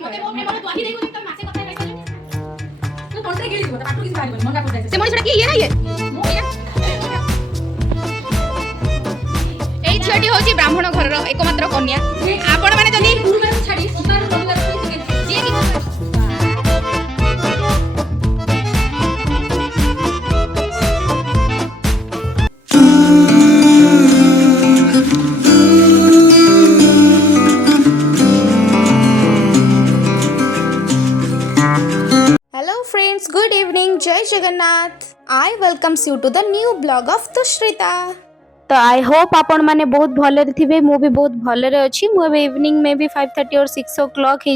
मते मो प्रेम रो द्वाही देई को त मासे कथा खाइले तू तंत्रे गिळी दिबो त पाटू किछ बारिबो मनका पड़ जाय से मनिषटा की ये ना ये एई छटी होची ब्राह्मण घर रो एकमात्र कन्या आपण माने जदी गुरुवार छाडी सोमवार रविवार जे की good evening Jai Jagannath I welcomes you to the new blog of Tushrita. तो आई होप आपण माने बहुत भले थे मु भी बहुत भले अच्छी मुझे इवनिंग में भी 5:30 और 6 o'clock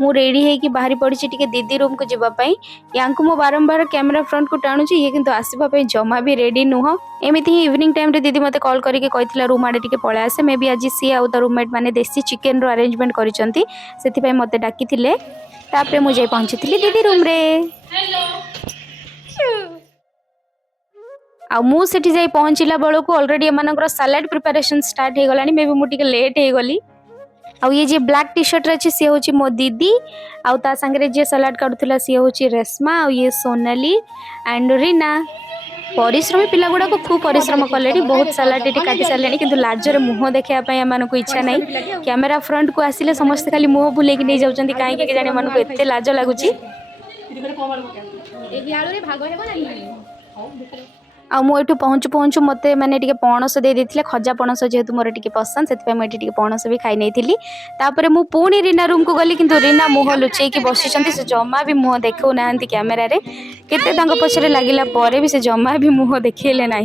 हो रेडी है कि बाहरी पड़ी टिके दीदी रूम को जावाई या मु बारंबार कैमरा फ्रंट को टाणुची ये किंतु आसवाई जमा भी रेडी नुह एमती ही इवनिंग टाइम रे दीदी मते कॉल करके कही रूम आड़े टिके पळे आसे मे भी आज सी आउ द रूममेट माने देसी चिकन रो अरेंजमेंट करिसंती सेति मते डाकी तापरे मु जाई पहुंची दीदी रूम रे आ मु सेठी जाई पहुंचला बेलू ऑलरेडी एमानकर सलाड प्रिपरेशन स्टार्ट हो गलानी मे भी मु टिके लेट हो गली आ ये जे ब्लैक टी शर्ट अच्छे सी होची मो दीदी आ ता संगे जे सलाड काटुला सी होची रेशमा आ ये सोनाली एंड रीना परिश्रमी पिला गुड़ा को खूब परिश्रम कले बहुत सलाड ये काटी सारे कि लाजरे मुह देखापी एम इच्छा ना कैमेरा फ्रंट को आसिले समस्त खाली मुह बुले नहीं जाऊँच कहीं जाने एम एत लाज लगुच आ मुझे पहुँचु पहुँचु मत मैंने टे पणस दे देते खजा पणस जेहेतु मोर टे पसंद से मुझे पणस भी खाई नहीं तापर मु पुणी रीना रूम को गली किंतु रीना मुह लुचेक बसी से जमा भी मुह देखा ना कैमेरा केते पछरे लगिला परे भी से जमा भी मुह देखले ना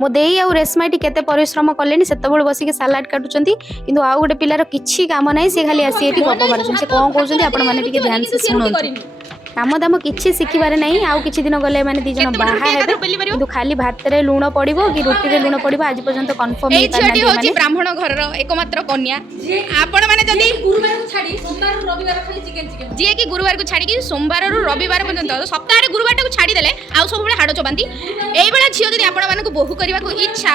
मो देई आ रेशमाटी केते परिश्रम कले से बसिक सलाड काटुंट कि आउ गोटे पिलार किसी काम ना सी खाली आसी गप मारुन से कौन कहते आपण मैंने ध्यान से शुणु काम दाम किसी शिखबार ना आउ किसी दिन गले मैंने दी जन बाहर खाली भात रे लुण पड़ो कि रुटी रे लुण पड़ो आज पर्यंत कन्फर्म नहीं पारना होची ब्राह्मण घर रो एकमात्र कन्या आपण माने जदी गुरुवार को छाडी सोमवार रो रविवार खाली चिकन चिकन जे कि गुरुवार को छाडी कि सोमवार रो रविवार पर्यंत सप्ताह रे गुरुवार को छाडी देले आउ सब बेले हाडो चबांती एई बेला झियो जदी आपण माने को बोहू करबा को इच्छा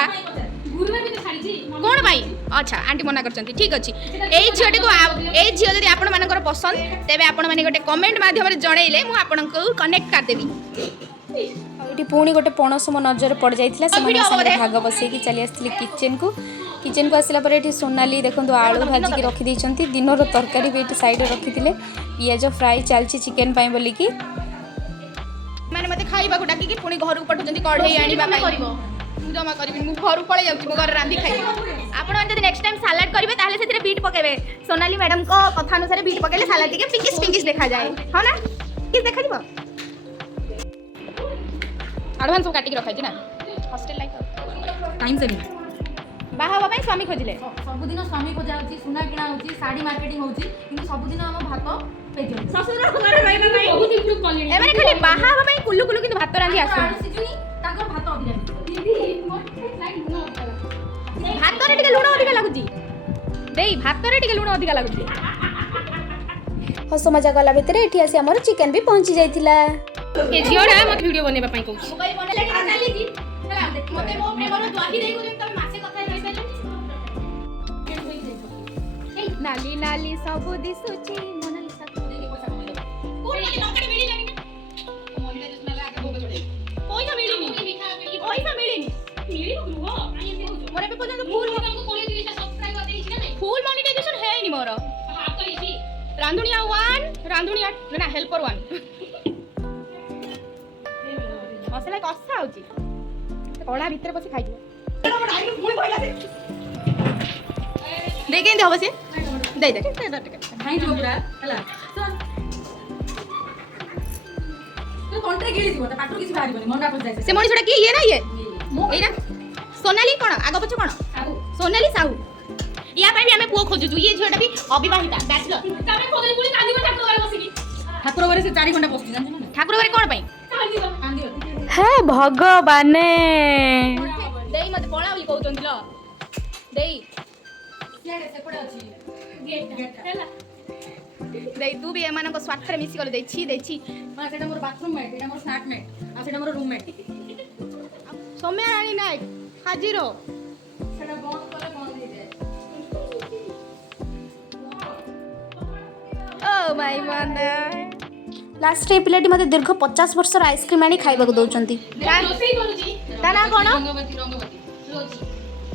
गुरुवार भी तो छाडी छी कोन भाई अच्छा आंटी मना करचंती ठीक अछि एई झियोटी को एई झियो जदी आपण मानकर पसंद तेबे आपण माने गोटे कमेंट माध्यम रे जणैले मु आपण को कनेक्ट कर देबी ये पुणी गोटे पणस मो नजर पड़ जाता से भाग बसई चली आसती किचन को आसला ये सोनाली देखो आलू भाजिकी रखी दिन तरकारी भी ये साइड रखी पियाज फ्राए चलती चिकेन बोलिकी माने मते खाइबा को डाकी पुणी घर को पठौचंती कढ़ई आनिबा पाई मु जमा करबी मु घर पळे जाउची मु घर रांधी खाइ आपण जदी नेक्स्ट टाइम सलाड करिवे ताले सेतिरे बीट पकेबे सोनाली मैडम को कथा अनुसार बीट पकेले सलाड टिके पिकिस पिकिस देखा जाए हो ना किस देखा दिबो एडवांस काटिक रखाई ना हॉस्टल लाइफ टाइम से बाहा बाबा स्वामी खोजिले सबुदिन स्वामी खोजा होची सुना किना होची साड़ी मार्केटिंग होची किंतु सबुदिन हम भात पेजो ससुर घर रहइबा नाही बहुत इम्प्रूव करले ए माने खाली बाहा बाबा कुल्लू कुल्लू किंतु भात रांधी आसु सिजुनी ताकर भात अधिका दीदी भात रे टिके लूण अधिका लागुची देई भात रे टिके लूण अधिका लागुची हस मजा गला भितर एठी आसी हमर चिकन भी पहुंची जाइथिला ए झियोडा मत वीडियो बनेबा पई कहू मोबाइल बनेले खाली जी चला मते मो प्रेम रो द्वाही देई को तम मासे कथा नै पाले नाली नाली सब दिसुची मोनालिसा कोन लगे लंगड़ी मिली लागी ना मोनिटा जसना लागे बोबे बडे पैसा मिलीनी मिली रुवा आई एते हो मोरे पे पजन फुल हमको कोली दिशा सब्सक्राइब देइछि ना नहीं फुल मोनेटाइजेशन है नि मोर हां तो इसी रांधुनिया 1 रांधुनिया ना हेल्पर 1 मसला कसा होची कड़ा भीतर बसी खाइ दे के दे बसी दे खाई जो पूरा हला तो कंट्रे गिळी दिबो त पाटू किछ बारिबनी मनका पड़ जाय से मनिषटा की ये ना ये एई ना सोनाली कोन आगो पछ कोन सोनाली साहू या पे भी हमें पुओ खोजु ये झोटा भी अविवाहिता बैचलर तमे खोजली पुली कांदी ठाकुर बारे बसिकी ठाकुर बारे से 4 घंटा बसती जान ना ठाकुर बारे कोन पई कांदी हे भगवान देई मते पळा बोली कहउचंती ल देई सियाडे सेपडे अछि गेट हला देई तू भी एमान को स्वार्थ रे मिसी कर देछि मां सेटा मोर बाथरूम मेट एटा मोर स्नैक मेट आ सेटा मोर रूम मेट सोम्या रानी नायक हाजिरो सेटा बंद करे बंद दे माय मदर लास्ट रे पिलाटी मते दीर्घ 50 वर्षर आइसक्रीम आनी खाइबा को दउचंती ରୋଷେଇ କରୁଛି ତା ନାଁ କଣ? ରଙ୍ଗବତୀ ରଙ୍ଗବତୀ ରୋଜି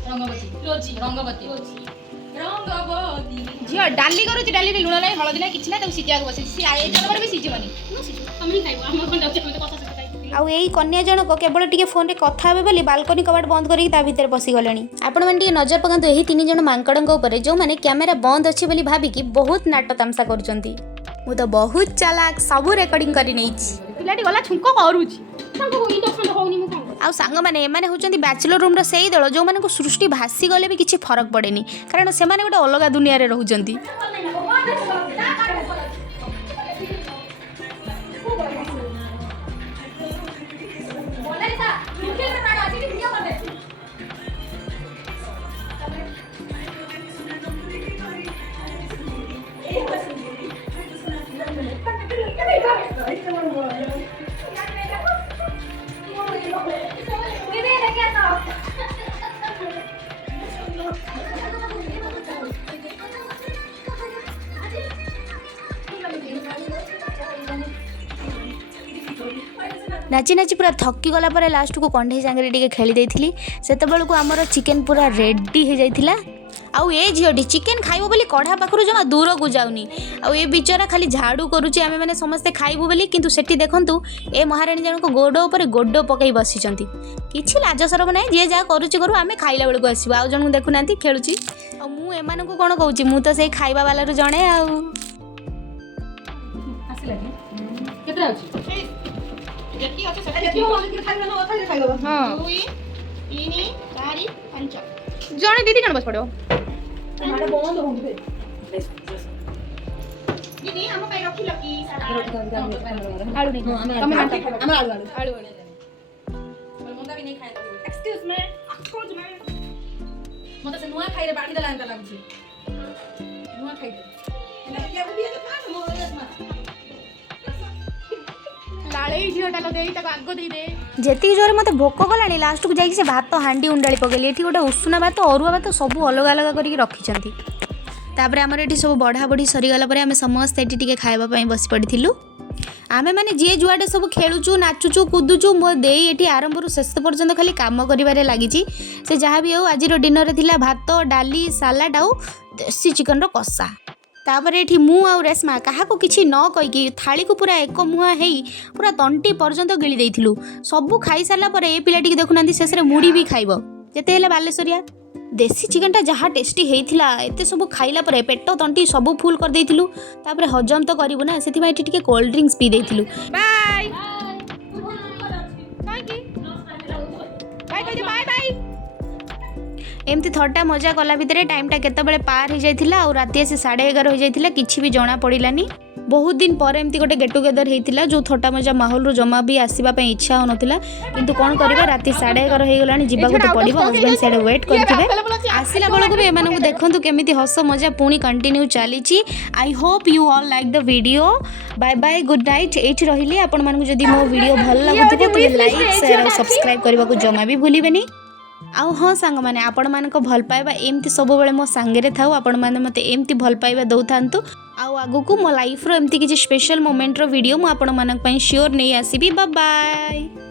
ରଙ୍ଗବତୀ ରୋଜି ରଙ୍ଗବତୀ ରଙ୍ଗବତୀ ଝିଅ ଡାଲି କରୁଛି ଡାଲିରେ ଲୁଣ ନାହିଁ ହଳଦୀ ନାହିଁ କିଛି ନାହିଁ ତାକୁ ସିଝିବାକୁ ବସିଛି ସିଏ ଏଇ ଜଣଙ୍କର ବି ସିଝିବନି ତମେ ଖାଇବ ଆମର କଣ ଯାଉଛି ଆମେ କଥା ସହିତ ଖାଇବୁ ଆଉ ଏଇ କନ୍ୟା ଜଣକ କେବଳ ଟିକେ ଫୋନରେ କଥା ହେବେ ବୋଲି ବାଲକୋନି କବାଟ ବନ୍ଦ କରିକି ତା ଭିତରେ ପଶିଗଲେଣି ଆପଣମାନେ ଟିକେ ନଜର ପକାନ୍ତୁ ଏହି 3 ଜଣ ମାଙ୍କଡଙ୍କ ଉପରେ ଯେଉଁମାନେ କ୍ୟାମେରା ବନ୍ଦ ଅଛି ବୋଲି ଭାବିକି ବହୁତ ନାଟ ତାମସା କରୁଛନ୍ତି ମୁଁ ତ ବହୁତ ଚାଲାକ ସବୁ ରେକର୍ଡିଂ କରି ନେଇଛି ପିଲାଟି ଗଲା ଛୁଙ୍କ କରୁଛି ତାଙ୍କୁ ଇଣ୍ଡକ୍ସନ ହଉନି ମୁଁ କଣ ଆଉ ସାଙ୍ଗମାନେ ଏମାନେ ହେଉଛନ୍ତି ବ୍ୟାଚଲର ରୁମ୍ର ସେଇ ଦଳ ଯେଉଁମାନଙ୍କୁ ସୃଷ୍ଟି ଭାସିଗଲେ ବି କିଛି ଫରକ ପଡ଼େନି କାରଣ ସେମାନେ ଗୋଟେ ଅଲଗା ଦୁନିଆରେ ରହୁଛନ୍ତି नाची नाची पूरा थकी गला पर लास्ट को कंढे सांगे टिके खेली देइथिली सेतेबेल को हमर चिकन पूरा रेडी हो जाइथिला आउ ए झियोटी चिकन खाइबो बोली कढ़ा पाखरु जमा दूर को जाउनी आउ ए बिचारा खाली झाड़ू करूची आमे माने समस्ते खाइबो बोली किंतु सेठी देखंतु ए महारानी जन को गोडो ऊपर गोडो पकई बसिचंती किछि लाज शरम नै जे जा करूची करू आमे खाइला बेल को आसीबो आउ जन को देखु नांती खेलुची आ मु एमान को कोन कहूची मु तो सेई खाइबा वाला रु जणे आउ ଆସିଲାନି କେତେ ଅଛି ଯେତିକି ଅଛି ସେଟା ଯେତିକି ଯେତିକି ଭଲ କି ଖାଇବା ନ ଖାଇଲେ ଖାଇଦବ ହଁ 2 3 4 5 ଜଣେ ଦିଦି ଜଣ ବସ ପଡିବ ମାଡ ବନ୍ଦ ହଉନି ଦିଦି ଆମ ପାଇଁ ରଖିଲ କି ଆଳୁ ନେଇ ତମେ ଆମେ ଆଳୁ ଆଳୁ ମନ୍ଦା ବି ନେଇ ଖାଇ ଏକ୍ସକ୍ୟୁଜ ମି ମତେ ସେ ନୂଆ ଖାଇରେ ବାଢି ଦେଲା ଏନ୍ତା ଲାଗୁଛି ନୂଆ ଖାଇରେ ଲାଳେଇ ଝିଅଟା ଲଗେଇ ତାକୁ ଆଗ ଦେଇଦେ ଯେତିକି ଜୋରେ ମୋତେ ଭୋକ କଲାଣି ଲାଷ୍ଟକୁ ଯାଇକି ସେ ଭାତ ହାଣ୍ଡି ଉଣ୍ଡାଳି ପକେଇଲି ଏଠି ଗୋଟେ ଉଷୁନା ଭାତ ଅରୁଆ ଭାତ ସବୁ ଅଲଗା ଅଲଗା କରିକି ରଖିଛନ୍ତି ତାପରେ ଆମର ଏଠି ସବୁ ବଢ଼ା ବଢ଼ି ସରିଗଲା ପରେ ଆମେ ସମସ୍ତେ ଏଠି ଟିକେ ଖାଇବା ପାଇଁ ବସି ପଡ଼ିଥିଲୁ ଆମେ ମାନେ ଯିଏ ଯୁଆଡ଼େ ସବୁ ଖେଳୁଛୁ ନାଚୁଛୁ କୁଦୁଛୁ ମୋ ଦେଇ ଏଠି ଆରମ୍ଭରୁ ଶେଷ ପର୍ଯ୍ୟନ୍ତ ଖାଲି କାମ କରିବାରେ ଲାଗିଛି ସେ ଯାହା ବି ହେଉ ଆଜିର ଡିନରରେ ଥିଲା ଭାତ ଡାଲି ସାଲାଡ଼ ଆଉ ଦେଶୀ ଚିକେନର କଷା ତାପରେ ଏଠି ମୁଁ ଆଉ ରେଶମା କାହାକୁ କିଛି ନ କହିକି ଥାଳିକୁ ପୁରା ଏକ ମୁହାଁ ହେଇ ପୁରା ତଣ୍ଟି ପର୍ଯ୍ୟନ୍ତ ଗିଳି ଦେଇଥିଲୁ ସବୁ ଖାଇସାରିଲା ପରେ ଏ ପିଲାଟିକି ଦେଖୁନାହାନ୍ତି ଶେଷରେ ମୁଢ଼ି ବି ଖାଇବ ଯେତେ ହେଲେ ବାଲେଶ୍ୱରିଆ ଦେଶୀ ଚିକେନଟା ଯାହା ଟେଷ୍ଟି ହେଇଥିଲା ଏତେ ସବୁ ଖାଇଲା ପରେ ପେଟ ତଣ୍ଟି ସବୁ ଫୁଲ୍ କରିଦେଇଥିଲୁ ତାପରେ ହଜମ ତ କରିବୁ ନା ସେଥିପାଇଁ ଏଠି ଟିକେ କୋଲ୍ଡ ଡ୍ରିଙ୍କସ୍ ପିଇ ଦେଇଥିଲୁ ବାଏ ବାଏ ବାଏ ବାଏ एमती थट्टा मजा कला भितर टाइमटा केतबेले पार हो जाइथिला और राति आसी 11:30 हो जाइथिला किछि भी जणा पड़िलानी बहुत दिन पर एमती गोटे गेट टुगेदर होइथिला जो थट्टा मजा माहौल रो जमा भी आसीबा पे इच्छा होनथिला किंतु कोन करबा राति 11:30 हो गलानी जिबा को तो पड़िबो हस्बैंड साइड वेट करथिबे आसिला बेलको भी एमानकु देखंतु केमिति हस मजा पुणी कंटिन्यू चलीची I hope you all like the video bye bye good night एठी रहिली आपण मानकु जदी मो वीडियो भल लागुथिबो तो लाइक शेयर और सब्सक्राइब करबा को जमा भी भूलिबेनी आउ हाँ सांग मैंने आपण मान भल पाइबा एमती सब बेले मो सांगे थाउ आपण मैंने मते एमती भल पाइबा दौ थांतु आउ आगु को मो लाइफ रो एमती किछि स्पेशल मोमेंट रो वीडियो मु आपण मानक पई श्योर नै आसीबी बाय बाय।